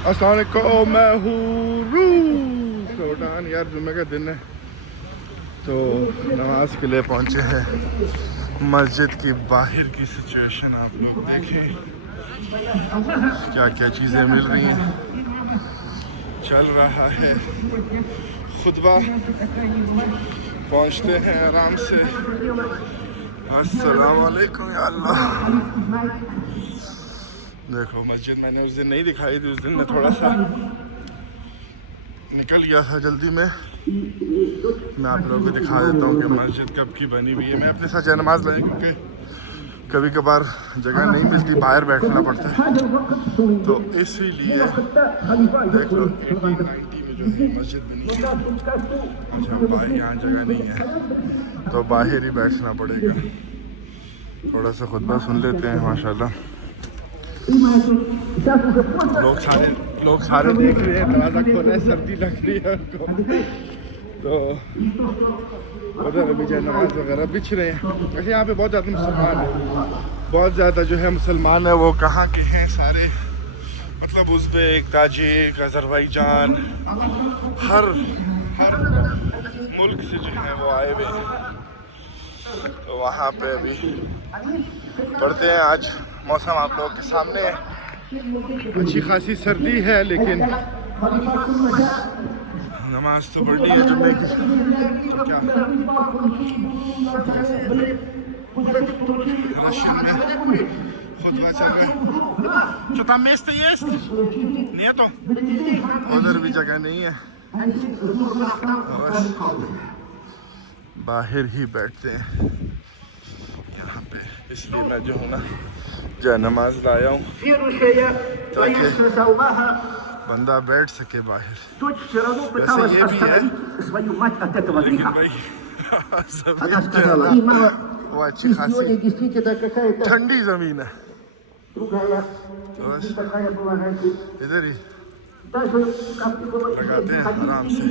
अस्सलाम वालेकुम, मैं हूँ रूस रोडान। यार जुम्मे का दिन है तो नमाज के लिए पहुँचे हैं। मस्जिद की बाहर की सिचुएशन आप लोग देखें, क्या क्या चीज़ें मिल रही हैं। चल रहा है खुतबा, पहुँचते हैं आराम से। अस्सलाम वालेकुम या अल्लाह। देखो मस्जिद मैंने उस दिन नहीं दिखाई थी, उस दिन मैं थोड़ा सा निकल गया था जल्दी में। मैं आप लोगों को दिखा देता हूँ कि मस्जिद कब की बनी हुई है। मैं अपने साथ नमाज लाया क्योंकि कभी कभार जगह नहीं मिलती, बाहर बैठना पड़ता है, तो इसीलिए देख लो 1890 में जो है मस्जिद बनी है। अच्छा बाहर यहाँ जगह नहीं है तो बाहर ही बैठना पड़ेगा। थोड़ा सा खुतबा सुन लेते हैं। माशाल्लाह लोग सारे देख रहे हैं, दरवाज़ा खोल रहे हैं, सर्दी लग रही है उनको, तो उधर अभी जो नमाज वगैरह बिछ रहे हैं। वैसे यहाँ पे बहुत ज़्यादा मुसलमान है, बहुत ज़्यादा जो है मुसलमान है। वो कहाँ के हैं सारे, मतलब उज़्बेक, ताजिक, अज़रबैजान, हर मुल्क से जो है वो आए हुए हैं। तो वहाँ पे अभी पढ़ते हैं। आज मौसम आप लोगों के सामने है, अच्छी खासी सर्दी है, लेकिन नमाज तो पढ़नी है जुम्मे की। तो क्या रशियन में खुतबा चल रहा है। Что там место есть? Нету? उधर भी जगह नहीं है, बस बाहर ही बैठते हैं यहाँ पे। इसलिए मैं जो हूँ ना जो नमाज लाया हूँ ताकि बंदा बैठ सके बाहर। वैसे ये भी है, लेकिन भाई ज़मीन जो है ना वो अच्छी खासी ठंडी ज़मीन है, तो बस इधर ही लगाते हैं आराम से।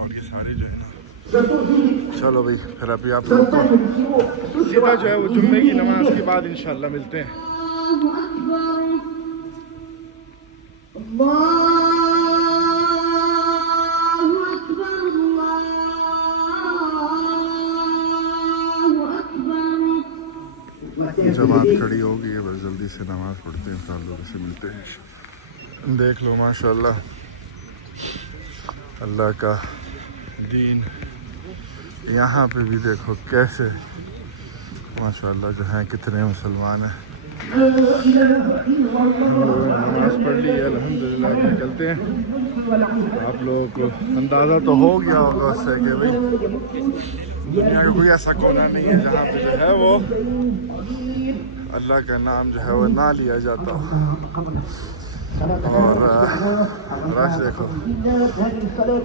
और ये सारी जो है ना, चलो भाई फिर अभी आप लोगों को सीधा जो है वो जुम्मे की नमाज के बाद इंशाल्लाह मिलते हैं। जमात खड़ी होगी है, बस जल्दी से नमाज पढ़ते हैं, सब लोगों से मिलते हैं। देख लो माशाल्लाह अल्लाह का दीन। यहाँ पे भी देखो कैसे माशाल्लाह जो है कितने मुसलमान हैं। नमाज पढ़ ली अल्हम्दुलिल्लाह, निकलते हैं। आप लोगों को अंदाज़ा तो हो गया होगा उससे कि भाई दुनिया का कोई ऐसा कोना नहीं है जहाँ पे जो है वो अल्लाह का नाम जो है वो ना लिया जाता हो। और रश देखो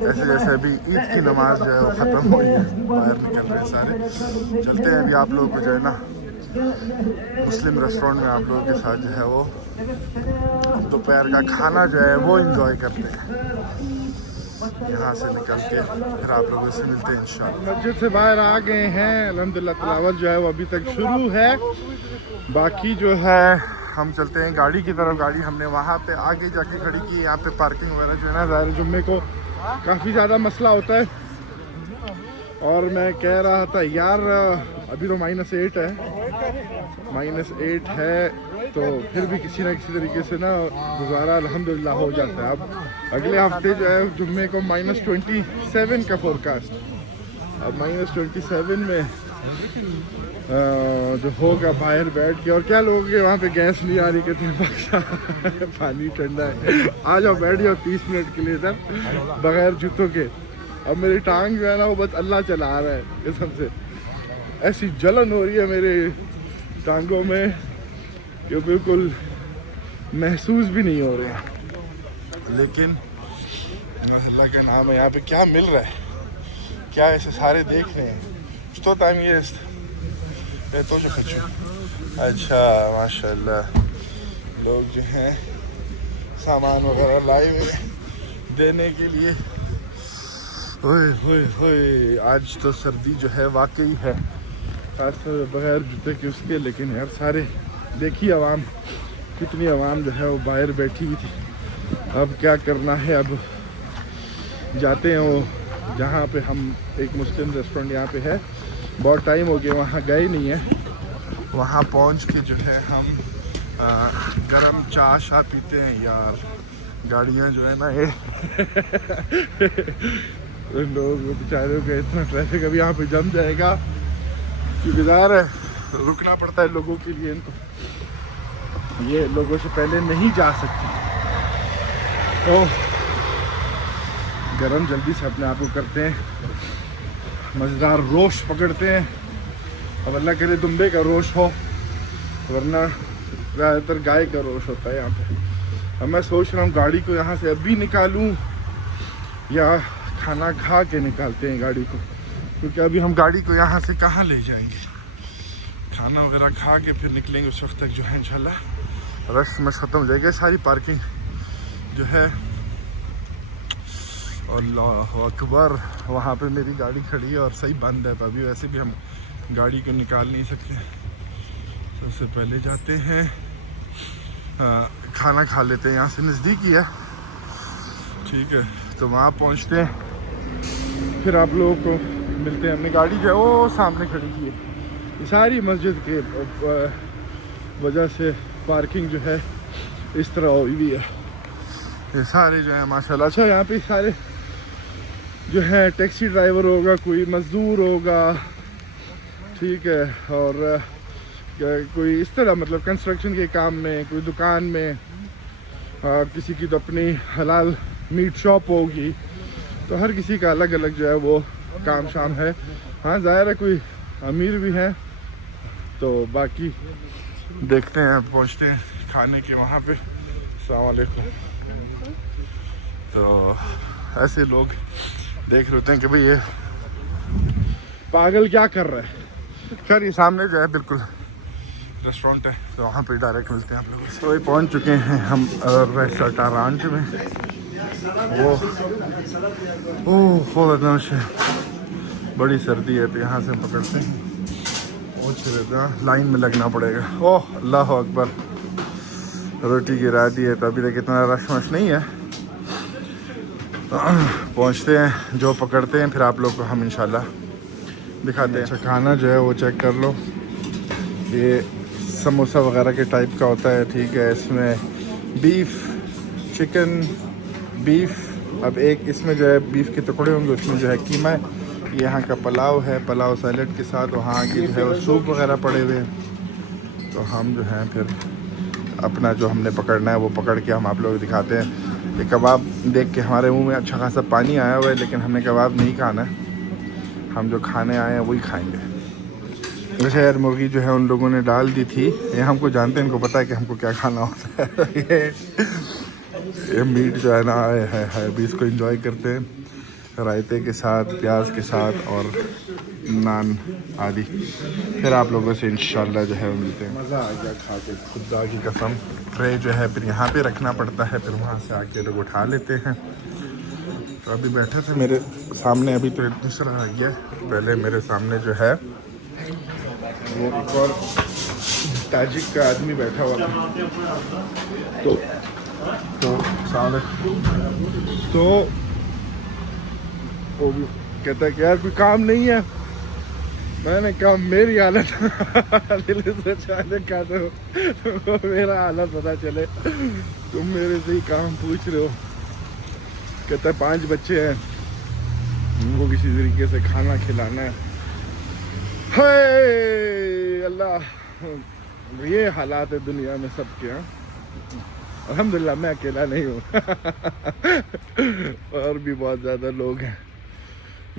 जैसे जैसे अभी ईद की नमाज जो है वो ख़त्म हुई है, बाहर निकल रहे सारे। चलते हैं अभी आप लोगों को जो है ना मुस्लिम रेस्टोरेंट में आप लोगों के साथ जो है वो दोपहर का खाना जो है वो एंजॉय करते हैं। यहाँ से निकल के फिर आप लोगों से मिलते हैं इंशाल्लाह। मस्जिद से बाहर आ गए हैं अल्हम्दुलिल्लाह। तिलावत जो है वो अभी तक शुरू है, बाकी जो है हम चलते हैं गाड़ी की तरफ। गाड़ी हमने वहाँ पे आगे जाके खड़ी की। यहाँ पे पार्किंग वगैरह जो है ना ज़ाहिर जुम्मे को काफ़ी ज़्यादा मसला होता है। और मैं कह रहा था यार अभी तो -8 है, -8 है, तो फिर भी किसी ना किसी तरीके से ना गुजारा अल्हम्दुलिल्लाह हो जाता है। अब अगले हफ्ते जो है जुम्मे को -27 का फोरकास्ट। अब -27 में जो होगा बाहर बैठ के, और क्या लोगों के वहाँ पे गैस नहीं आ रही, कहते हैं पानी ठंडा है, आ जाओ बैठ जाओ 30 मिनट के लिए इधर बगैर जूतों के। अब मेरी टांग जो है ना वो बस अल्लाह चला रहा है कसम से। ऐसी जलन हो रही है मेरे टांगों में कि बिल्कुल महसूस भी नहीं हो रहे हैं, लेकिन अल्लाह का नाम है। यहाँ पे क्या मिल रहा है, क्या ऐसे सारे देख रहे हैं। तो टाइम ये तो जो कुछ अच्छा माशाल्लाह लोग जो हैं सामान वगैरह लाए हुए देने के लिए। ओए होए होए, आज तो सर्दी जो है वाकई है, खास बगैर जूते के उसके। लेकिन यार सारे देखिए आवाम कितनी आवाम जो है वो बाहर बैठी हुई थी। अब क्या करना है, अब जाते हैं वो जहाँ पे हम एक मुस्लिम रेस्टोरेंट यहाँ पे है, बहुत टाइम हो गया वहाँ गए नहीं है। वहाँ पहुँच के जो है हम गरम चाय शाह पीते हैं यार। गाड़ियाँ जो है ना ये लोग बेचारों का इतना ट्रैफिक अभी यहाँ पे जम जाएगा क्योंकि ज़ाहिर है रुकना पड़ता है लोगों के लिए, इनको ये लोगों से पहले नहीं जा सकते। तो गरम जल्दी से अपने आप को करते हैं, मज़ेदार रोश पकड़ते हैं। अब अल्लाह करे दुम्बे का रोश हो, वरना ज़्यादातर गाय का रोश होता है यहाँ पे। अब मैं सोच रहा हूँ गाड़ी को यहाँ से अभी निकालूँ या खाना खा के निकालते हैं गाड़ी को, क्योंकि अभी हम गाड़ी को यहाँ से कहाँ ले जाएंगे। खाना वगैरह खा के फिर निकलेंगे, उस वक्त तक जो है इंशाल्लाह रश में ख़त्म हो जाएगा। सारी पार्किंग जो है, अल्लाह अकबर, वहाँ पे मेरी गाड़ी खड़ी है और सही बंद है, तो अभी वैसे भी हम गाड़ी को निकाल नहीं सकते। सबसे पहले जाते हैं खाना खा लेते हैं, यहाँ से नज़दीक ही है, ठीक है। तो वहाँ पहुँचते हैं, फिर आप लोगों को मिलते हैं। अपनी गाड़ी जो है वो सामने खड़ी की है। ये सारी मस्जिद के वजह से पार्किंग जो है इस तरह हुई हुई है। ये सारे जो है माशाल्लाह, अच्छा यहाँ पे सारे जो है टैक्सी ड्राइवर होगा, कोई मज़दूर होगा, ठीक है, और कोई इस तरह मतलब कंस्ट्रक्शन के काम में, कोई दुकान में, किसी की तो अपनी हलाल मीट शॉप होगी। तो हर किसी का अलग अलग जो है वो काम शाम है। हाँ ज़ाहिर है कोई अमीर भी हैं, तो बाकी देखते हैं, पहुँचते हैं खाने के वहाँ पे। अस्सलाम वालेकुम। तो ऐसे लोग देख रहे होते हैं कि भाई ये पागल क्या कर रहा है। खैर ये सामने जो है बिल्कुल रेस्टोरेंट है, तो वहाँ पे डायरेक्ट मिलते हैं आप लोगों से। तो पहुँच चुके हैं हम रेस्टोरेंट में। वो बड़ी सर्दी है, तो यहाँ से हम पकड़ते हैं, पहुँच रहते, लाइन में लगना पड़ेगा। ओह अल्लाह अकबर, रोटी गिरा दी है, तो अभी तक इतना रश वश नहीं है। पहुँचते हैं, जो पकड़ते हैं फिर आप लोग को हम इंशाल्लाह दिखाते हैं। अच्छा खाना जो है वो चेक कर लो, ये समोसा वगैरह के टाइप का होता है, ठीक है। इसमें बीफ, चिकन, बीफ, अब एक इसमें जो है बीफ के टुकड़े होंगे, उसमें जो है कीमा है। ये यहाँ का पुलाव है, पुलाव सैलेड के साथ, वहाँ के जो है वो सूप वगैरह पड़े हुए हैं। तो हम जो हैं फिर अपना जो हमने पकड़ना है वो पकड़ के हम आप लोग दिखाते हैं। ये कबाब देख के हमारे मुंह में अच्छा खासा पानी आया हुआ है, लेकिन हमने कबाब नहीं खाना है, हम जो खाने आए हैं वही खाएंगे। वैसे यार मुर्गी जो है उन लोगों ने डाल दी थी, ये हमको जानते हैं, इनको पता है कि हमको क्या खाना होता है। ये मीट जो है ना है अभी इसको एंजॉय करते हैं रायते के साथ, प्याज के साथ और नान आदि। फिर आप लोगों से इंशाल्लाह जो है मिलते हैं। मज़ा आ गया खा के, खुदा की कसम। ट्रे जो है फिर यहाँ पे रखना पड़ता है, फिर वहाँ से आके लोग उठा लेते हैं। तो अभी बैठे थे मेरे सामने, अभी तो दूसरा आ गया, पहले मेरे सामने जो है वो एक और ताजिक का आदमी बैठा हुआ था। तो वो भी कहता है कि यार कोई काम नहीं है। मैंने कहा मेरी हालत दिल से अचानक का तो मेरा हालत पता चले, तुम मेरे से ही काम पूछ रहे हो। कहता है 5 बच्चे हैं, उनको किसी तरीके से खाना खिलाना है। हे अल्लाह, ये हालात है दुनिया में सबके। यहाँ अल्हम्दुलिल्लाह मैं अकेला नहीं हूँ और भी बहुत ज़्यादा लोग हैं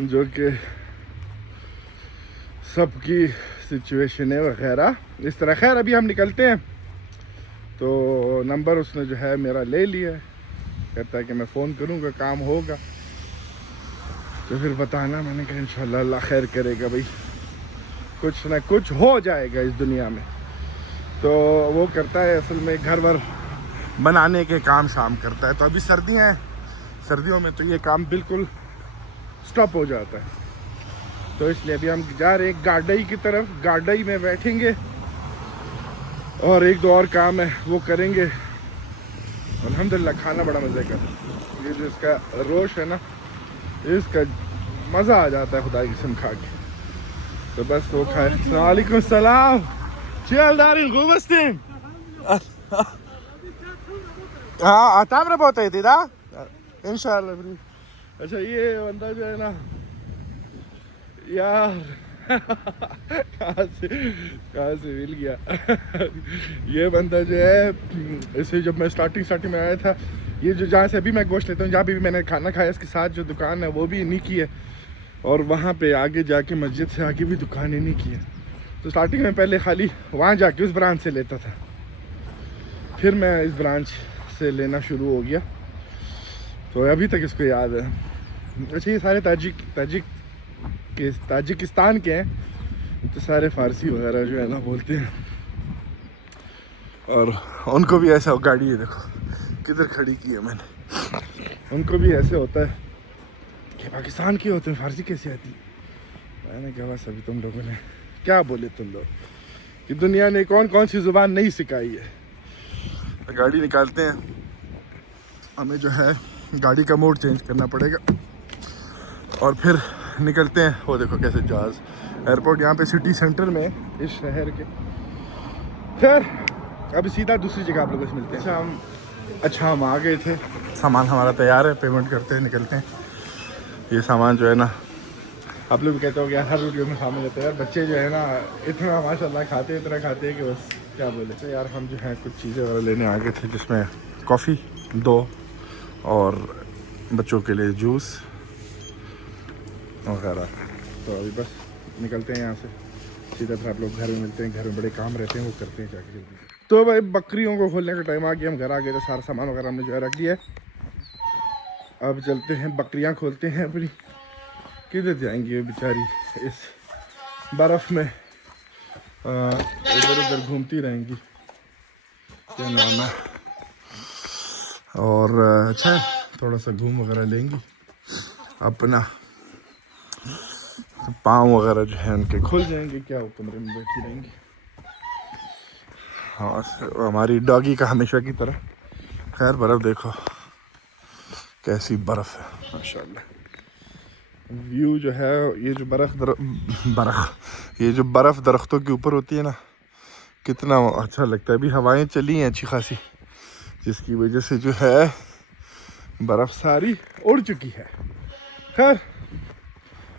जो कि सबकी सिचुएशन है वगैरह इस तरह। खैर अभी हम निकलते हैं, तो नंबर उसने जो है मेरा ले लिया है, कहता है कि मैं फ़ोन करूँगा, काम होगा तो फिर बताना। मैंने कहा इंशाल्लाह अल्लाह खैर करेगा भाई, कुछ ना कुछ हो जाएगा इस दुनिया में। तो वो करता है असल में घर वर बनाने के काम शाम करता है। तो अभी सर्दियाँ हैं, सर्दियों में तो ये काम बिल्कुल स्टॉप हो जाता है। तो इसलिए अभी हम जा रहे हैं गाड़ी की तरफ, गाड़ी में बैठेंगे और एक दो और काम है वो करेंगे। अल्हम्दुलिल्लाह खाना बड़ा मज़े का। ये जो इसका रोश है ना, इसका मज़ा आ जाता है खुदा की कसम खा के। तो बस वो खाए। वालेकुम सलाम। चल दारी गुबस्तीन। हाँ आता मेरे बहुत है दीदा इंशाल्लाह। अच्छा ये बंदा जो है ना यार कहाँ से मिल गया। ये बंदा जो है इसे जब मैं स्टार्टिंग में आया था, ये जो जहाँ से अभी मैं गोश्त लेता हूँ, जहाँ भी मैंने खाना खाया इसके साथ जो दुकान है वो भी इन्हीं की है, और वहाँ पे आगे जाके मस्जिद से आगे भी दुकान इन्हीं की है। तो स्टार्टिंग में पहले खाली वहाँ जाके उस ब्रांच से लेता था, फिर मैं इस ब्रांच से लेना शुरू हो गया, तो अभी तक इसको याद है। अच्छा ये सारे ताजिकिस्तान के हैं, तो सारे फ़ारसी वगैरह जो है ना बोलते हैं। और उनको भी ऐसा गाड़ी है, देखो किधर खड़ी की है मैंने, उनको भी ऐसे होता है कि पाकिस्तान के होते हैं, फ़ारसी कैसे आती। मैंने कहा बस अभी तुम लोगों ने क्या बोले तुम लोग कि दुनिया ने कौन कौन सी ज़ुबान नहीं सिखाई है। तो गाड़ी निकालते हैं, हमें जो है गाड़ी का मोड चेंज करना पड़ेगा और फिर निकलते हैं। वो देखो कैसे जहाज़ एयरपोर्ट यहाँ पे सिटी सेंटर में इस शहर के। खैर अब सीधा दूसरी जगह आप लोगों से मिलते हैं। अच्छा हम आ गए थे, सामान हमारा तैयार है, पेमेंट करते हैं निकलते हैं। ये सामान जो है ना, आप लोग भी कहते हो कि यार हर वीडियो में शामिल होते हैं यार, बच्चे जो है ना इतना माशाल्लाह खाते इतना खाते हैं कि बस क्या बोले। तो यार हम जो है कुछ चीज़ें वगैरह लेने आ गए थे, जिसमें कॉफ़ी 2 और बच्चों के लिए जूस वगैरह। तो अभी बस निकलते हैं यहाँ से सीधा, फिर आप लोग घर में मिलते हैं। घर में बड़े काम रहते हैं वो करते हैं जाके जल्दी। तो भाई बकरियों को खोलने का टाइम आ गया, हम घर आ गए, तो सारा सामान वगैरह हमने जो है रख दिया है। अब चलते हैं बकरियाँ खोलते हैं अपनी। किधर जाएंगी ये बेचारी इस बर्फ़ में, इधर उधर घूमती रहेंगी, क्या नाम है। और अच्छा थोड़ा सा घूम वगैरह लेंगी, अपना तो पाँव वगैरह जो है उनके खुल जाएंगे, क्या वो कमरे में बैठी रहेंगी। हाँ हमारी डॉगी का हमेशा की तरह। खैर बर्फ़ देखो कैसी बर्फ़ है माशाल्लाह। व्यू जो है ये जो बर्फ़ दरख्तों के ऊपर होती है ना, कितना अच्छा लगता है। अभी हवाएं चली हैं अच्छी खासी, जिसकी वजह से जो है बर्फ़ सारी उड़ चुकी है। खैर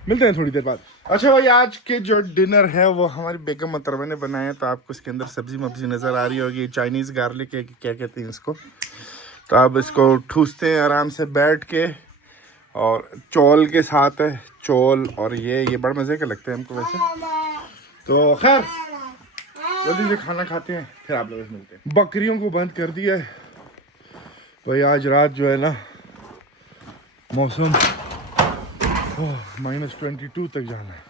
मिलते हैं थोड़ी देर बाद। अच्छा भाई आज के जो डिनर है वो हमारी बेगम मोहतरमा ने बनाया है, तो आपको इसके अंदर सब्जी मब्जी नज़र आ रही होगी। चाइनीज़ गार्लिक है कि क्या कहते हैं इसको। तो आप इसको ठूसते हैं आराम से बैठ के, और चौल के साथ है, चौल और ये बड़ा मज़े का लगता है हमको वैसे। तो खैर जल्दी से खाना खाते हैं, फिर आप लोगों से मिलते हैं। बकरियों को बंद कर दिया है भाई। आज रात जो है ना मौसम -22 तक जाना है,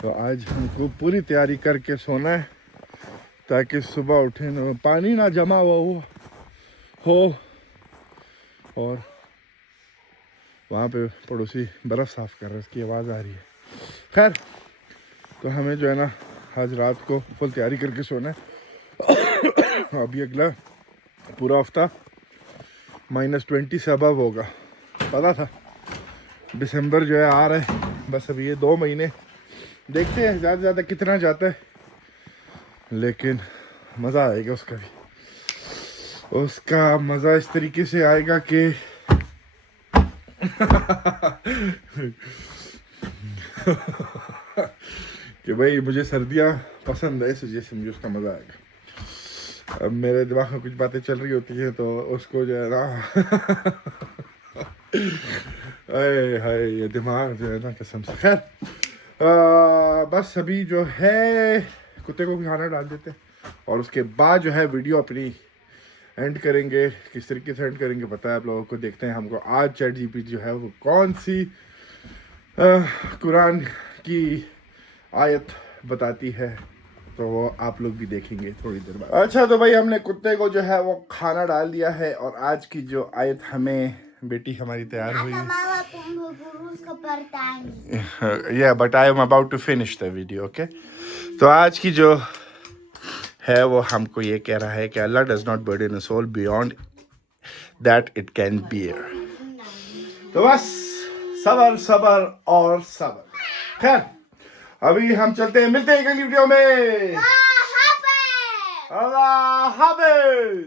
तो आज हमको पूरी तैयारी करके सोना है ताकि सुबह उठे ना पानी ना जमा हुआ हो। और वहाँ पे पड़ोसी बर्फ़ साफ़ कर रहे हैं, उसकी आवाज़ आ रही है। खैर तो हमें जो है ना आज रात को फुल तैयारी करके सोना है। अभी अगला पूरा हफ्ता -20 से अबव होगा। पता था दिसंबर जो है आ रहा है, बस अभी ये 2 महीने देखते हैं ज़्यादा से ज़्यादा कितना जाता है, लेकिन मज़ा आएगा उसका भी। उसका मज़ा इस तरीके से आएगा कि कि भाई मुझे सर्दियाँ पसंद है, इस वजह से मुझे उसका मज़ा आएगा। अब मेरे दिमाग में कुछ बातें चल रही होती हैं तो उसको जो है ना हाय ये दिमाग जो है ना कसम से। खैर बस अभी जो है कुत्ते को भी खाना डाल देते हैं और उसके बाद जो है वीडियो अपनी एंड करेंगे। किस तरीके से एंड करेंगे पता है आप लोगों को। देखते हैं हमको आज ChatGPT जो है वो कौन सी कुरान की आयत बताती है, तो वो आप लोग भी देखेंगे थोड़ी देर बाद। अच्छा तो भाई हमने कुत्ते को जो है वो खाना डाल दिया है और आज की जो आयत हमें बेटी हमारी तैयार हुई है। Yeah, but I am about to finish the video, okay? तो आज की जो है वो हमको ये कह रहा है कि Allah does not burden a soul beyond that it can bear. तो बस सबर सबर और सबर। खैर अभी हम चलते हैं, मिलते हैं अगली वीडियो में। अल्लाह हाफ़िज़।